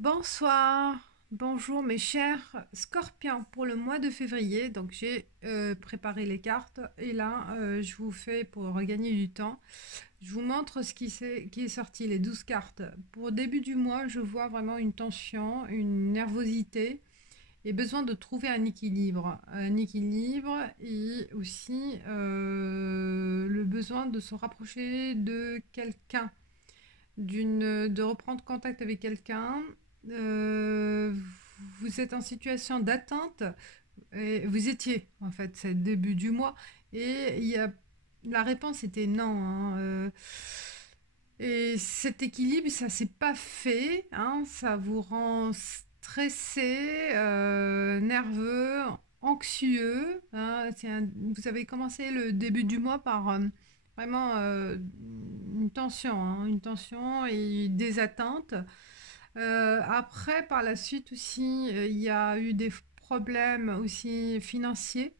Bonsoir, bonjour mes chers scorpions pour le mois de février. Donc j'ai préparé les cartes et là je vous fais pour regagner du temps. Je vous montre qui est sorti, les 12 cartes. Pour début du mois, je vois vraiment une tension, une nervosité et besoin de trouver un équilibre. Un équilibre et aussi le besoin de se rapprocher de quelqu'un, de reprendre contact avec quelqu'un. Euh, vous êtes en situation d'attente. Et vous étiez, en fait, c'est le début du mois. Et la réponse était non, hein. Et cet équilibre, ça s'est pas fait, hein. Ça vous rend stressé, nerveux, anxieux, hein. Vous avez commencé le début du mois par vraiment une tension et des attentes. Après, par la suite aussi, il y a eu des problèmes aussi financiers.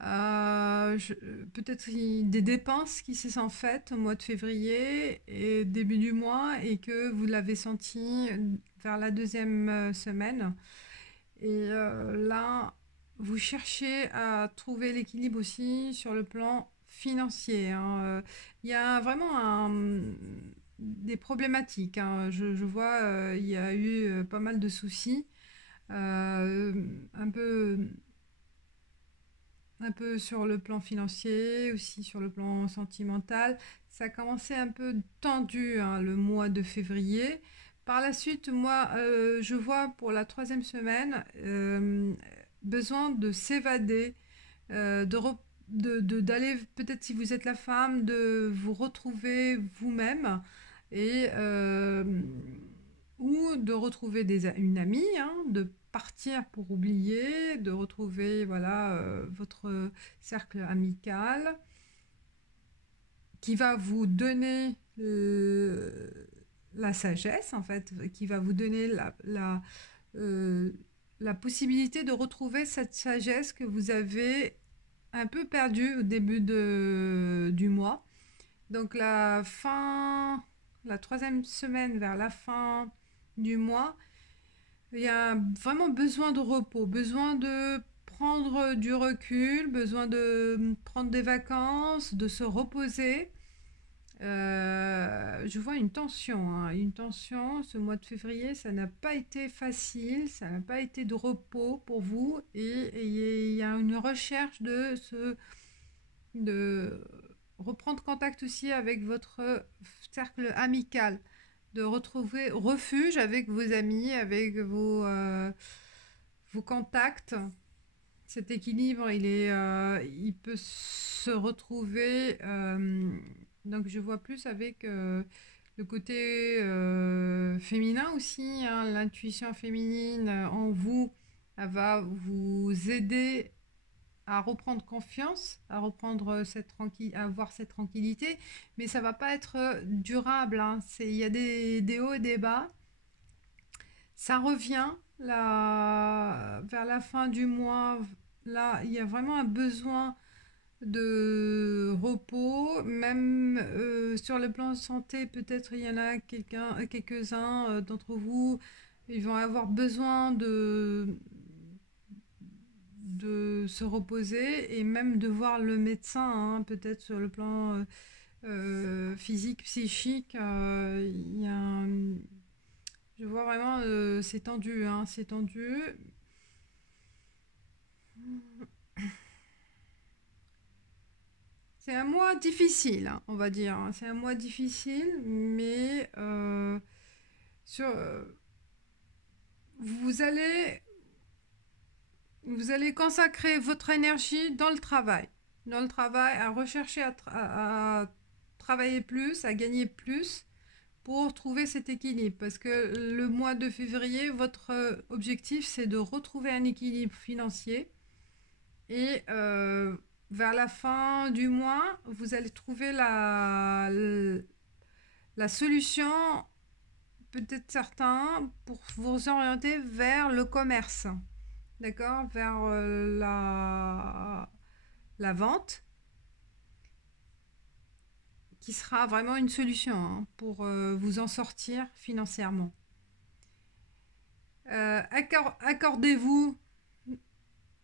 Peut-être des dépenses qui se sont faites au mois de février et début du mois et que vous l'avez senti vers la deuxième semaine. Et là, vous cherchez à trouver l'équilibre aussi sur le plan financier, hein. Il y a vraiment des problématiques, hein. Je vois, il y a eu pas mal de soucis, euh, un peu, un peu sur le plan financier, aussi sur le plan sentimental. Ça a commencé un peu tendu, hein, le mois de février. Par la suite, moi, je vois pour la troisième semaine besoin de s'évader, d'aller peut-être si vous êtes la femme, de vous retrouver vous-même et ou de retrouver une amie, hein, de partir pour oublier, de retrouver voilà votre cercle amical qui va vous donner la sagesse en fait, qui va vous donner euh, la possibilité de retrouver cette sagesse que vous avez un peu perdue au début du mois. Donc la troisième semaine vers la fin du mois, il y a vraiment besoin de repos, besoin de prendre du recul, besoin de prendre des vacances, de se reposer. Je vois une tension, hein, une tension. Ce mois de février, ça n'a pas été facile, ça n'a pas été de repos pour vous, et il y a une recherche de reprendre contact aussi avec votre cercle amical, de retrouver refuge avec vos amis, avec vos contacts. Cet équilibre, il peut se retrouver. Donc, je vois plus avec le côté féminin aussi, hein. L'intuition féminine en vous, elle va vous aider à reprendre confiance, à reprendre à avoir cette tranquillité, mais ça va pas être durable, hein. Il y a des hauts et des bas. Ça revient vers la fin du mois. Là, il y a vraiment un besoin de repos, même sur le plan de santé. Peut-être il y en a quelques-uns d'entre vous, ils vont avoir besoin de se reposer et même de voir le médecin, hein, peut-être sur le plan physique, psychique. Je vois vraiment, c'est tendu, hein, c'est tendu. C'est un mois difficile, hein, on va dire, hein. C'est un mois difficile, mais sur, vous allez, vous allez consacrer votre énergie dans le travail, à rechercher à travailler plus, à gagner plus pour trouver cet équilibre. Parce que le mois de février, votre objectif, c'est de retrouver un équilibre financier. Et vers la fin du mois, vous allez trouver la solution, peut-être certains, pour vous orienter vers le commerce. D'accord. Vers la vente, qui sera vraiment une solution, hein, pour vous en sortir financièrement. Accordez-vous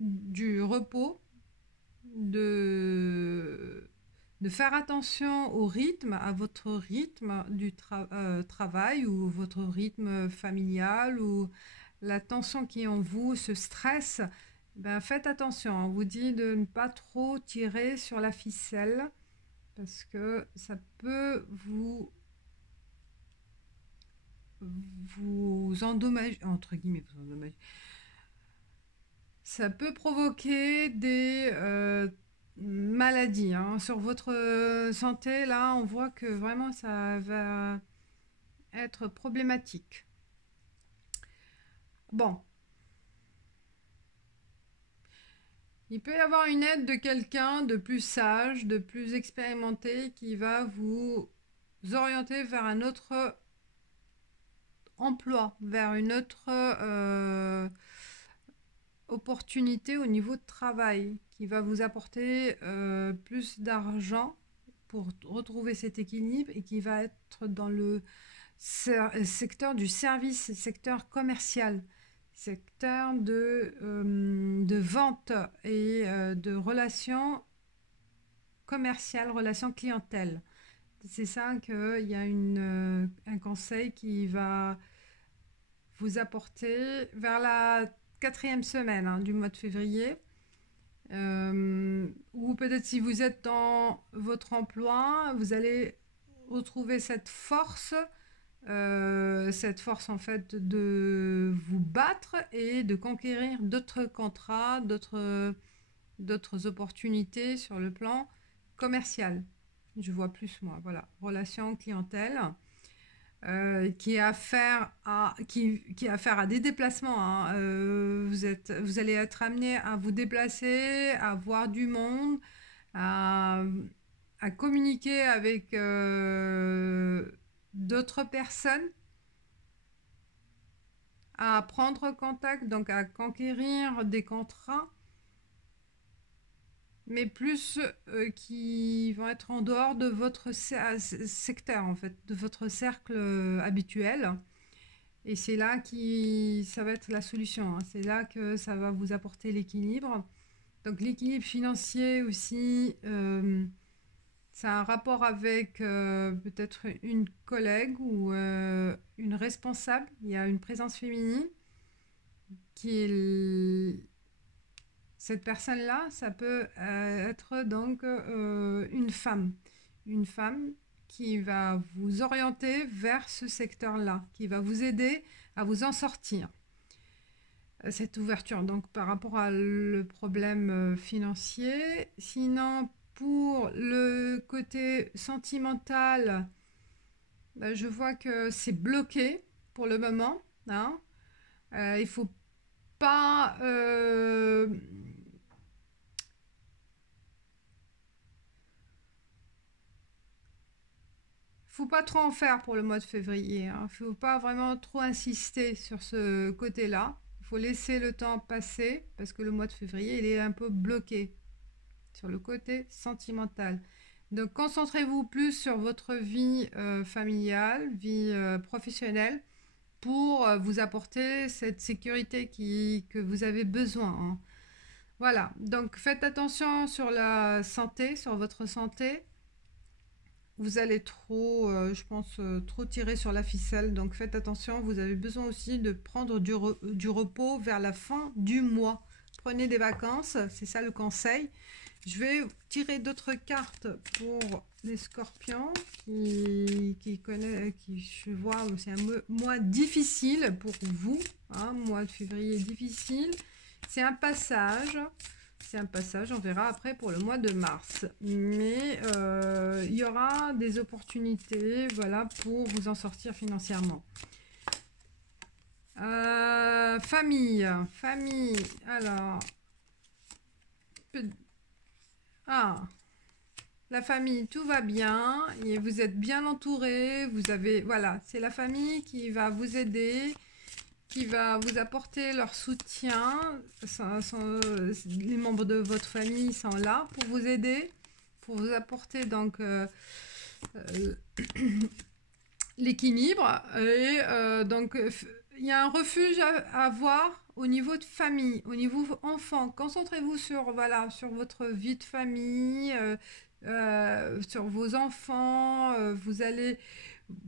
du repos, de, de faire attention au rythme, à votre rythme du travail ou votre rythme familial ou la tension qui est en vous, ce stress. Ben, faites attention, on vous dit de ne pas trop tirer sur la ficelle parce que ça peut vous endommager, entre guillemets, vous endommager. Ça peut provoquer des maladies hein. Sur votre santé. Là, on voit que vraiment ça va être problématique. Bon, il peut y avoir une aide de quelqu'un de plus sage, de plus expérimenté qui va vous orienter vers un autre emploi, vers une autre opportunité au niveau de travail, qui va vous apporter plus d'argent pour retrouver cet équilibre et qui va être dans le secteur du service, secteur commercial, secteur de vente et de relations commerciales, relations clientèle. C'est ça qu'il y a un conseil qui va vous apporter vers la 4e semaine hein, du mois de février. Ou peut-être si vous êtes dans votre emploi, vous allez retrouver cette force en fait de vous battre et de conquérir d'autres contrats, d'autres opportunités sur le plan commercial. Je vois plus moi, voilà, relation clientèle. Qui a affaire à des déplacements hein. Vous allez être amené à vous déplacer, à voir du monde, à communiquer avec d'autres personnes, à prendre contact, donc à conquérir des contrats, mais plus qui vont être en dehors de votre secteur, en fait, de votre cercle habituel. Et c'est là ça va être la solution. Hein. C'est là que ça va vous apporter l'équilibre. Donc l'équilibre financier aussi, ça a un rapport avec peut-être une collègue ou une responsable. Il y a une présence féminine qui est cette personne-là, ça peut être donc une femme qui va vous orienter vers ce secteur-là, qui va vous aider à vous en sortir. Cette ouverture, donc par rapport à le problème financier. Sinon, pour le côté sentimental, je vois que c'est bloqué pour le moment. Hein. Il faut pas faut pas trop en faire pour le mois de février. Hein. Faut pas vraiment trop insister sur ce côté-là. Il faut laisser le temps passer parce que le mois de février, il est un peu bloqué sur le côté sentimental. Donc concentrez-vous plus sur votre vie familiale, vie professionnelle pour vous apporter cette sécurité que vous avez besoin. Hein. Voilà, donc faites attention sur la santé, sur votre santé. Vous allez trop, je pense, trop tirer sur la ficelle. Donc faites attention, vous avez besoin aussi de prendre du repos vers la fin du mois. Prenez des vacances, c'est ça le conseil. Je vais tirer d'autres cartes pour les scorpions qui je vois, c'est un mois difficile pour vous. Hein, mois de février difficile. C'est un passage. C'est un passage, on verra après pour le mois de mars. Mais il y aura des opportunités voilà, pour vous en sortir financièrement. Famille. Alors. La famille, tout va bien. Et vous êtes bien entouré. Vous avez. Voilà, c'est la famille qui va vous aider, qui va vous apporter leur soutien. Les membres de votre famille sont là pour vous aider, pour vous apporter donc l'équilibre. Et donc il y a un refuge à avoir au niveau de famille, au niveau enfant. Concentrez-vous sur, voilà, sur votre vie de famille, sur vos enfants. Vous allez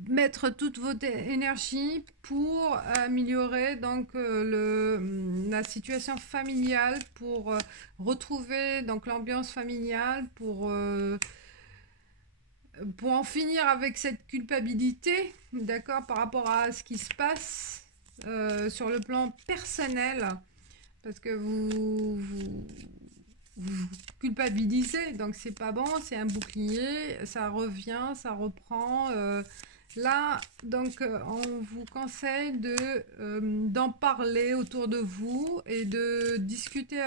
mettre toute votre énergie pour améliorer donc la situation familiale, pour retrouver donc l'ambiance familiale, pour en finir avec cette culpabilité, d'accord, par rapport à ce qui se passe sur le plan personnel, parce que vous culpabilisez, donc c'est pas bon, c'est un bouclier, ça revient, ça reprend. Là, donc, on vous conseille d'en parler autour de vous et de discuter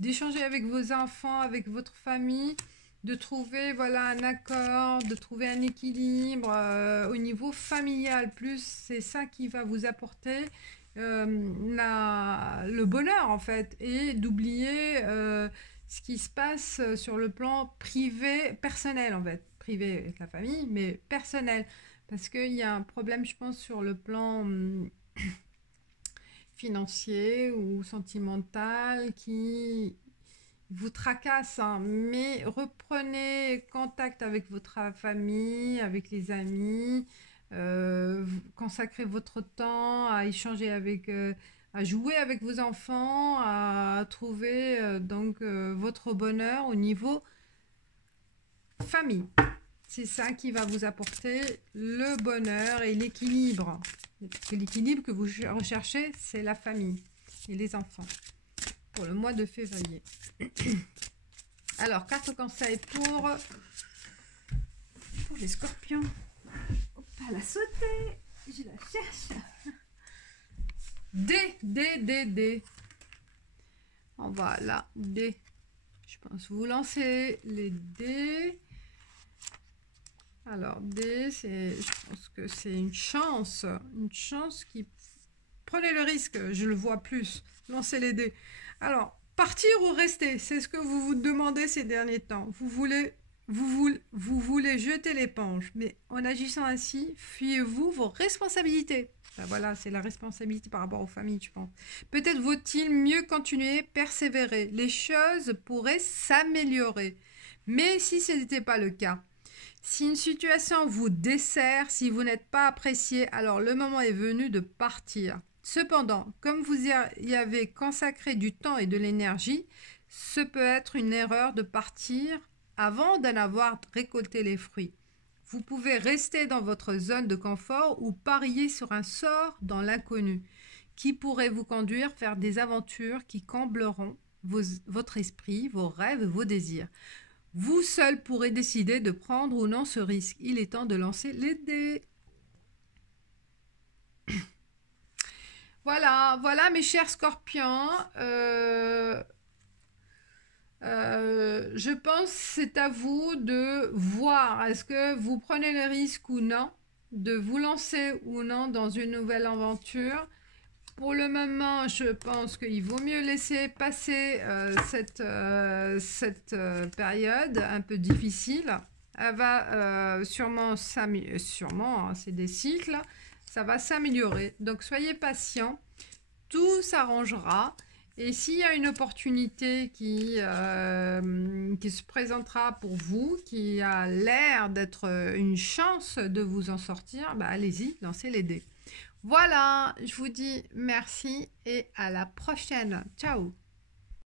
d'échanger avec vos enfants, avec votre famille, de trouver voilà un accord, de trouver un équilibre au niveau familial. Plus, c'est ça qui va vous apporter le bonheur en fait, et d'oublier ce qui se passe sur le plan privé, personnel en fait. Privé avec la famille, mais personnel. Parce qu'il y a un problème, je pense, sur le plan financier ou sentimental qui vous tracasse, hein. Mais reprenez contact avec votre famille, avec les amis, consacrez votre temps à échanger à jouer avec vos enfants, à trouver votre bonheur au niveau famille. C'est ça qui va vous apporter le bonheur et l'équilibre. L'équilibre que vous recherchez, c'est la famille et les enfants pour le mois de février. Alors, carte conseil pour les scorpions. Hop, elle a sauté. Je la cherche. D. Voilà, D. Je pense vous lancez les dés. Alors, D, je pense que c'est une chance qui... Prenez le risque, je le vois plus. Lancez les dés. Alors, partir ou rester, c'est ce que vous vous demandez ces derniers temps. Vous voulez jeter l'éponge, mais en agissant ainsi, fuyez-vous vos responsabilités. Ben voilà, c'est la responsabilité par rapport aux familles, je pense. Peut-être vaut-il mieux continuer, persévérer. Les choses pourraient s'améliorer. Mais si ce n'était pas le cas, si une situation vous dessert, si vous n'êtes pas apprécié, alors le moment est venu de partir. Cependant, comme vous y avez consacré du temps et de l'énergie, ce peut être une erreur de partir avant d'en avoir récolté les fruits. Vous pouvez rester dans votre zone de confort ou parier sur un sort dans l'inconnu, qui pourrait vous conduire vers des aventures qui combleront votre esprit, vos rêves, vos désirs. Vous seul pourrez décider de prendre ou non ce risque. Il est temps de lancer les dés. Voilà mes chers scorpions. Je pense que c'est à vous de voir est-ce que vous prenez le risque ou non, de vous lancer ou non dans une nouvelle aventure. Pour le moment, je pense qu'il vaut mieux laisser passer cette période un peu difficile. Elle va sûrement, hein, c'est des cycles, ça va s'améliorer. Donc, soyez patients, tout s'arrangera. Et s'il y a une opportunité qui se présentera pour vous, qui a l'air d'être une chance de vous en sortir, bah, allez-y, lancez les dés. Voilà, je vous dis merci et à la prochaine. Ciao!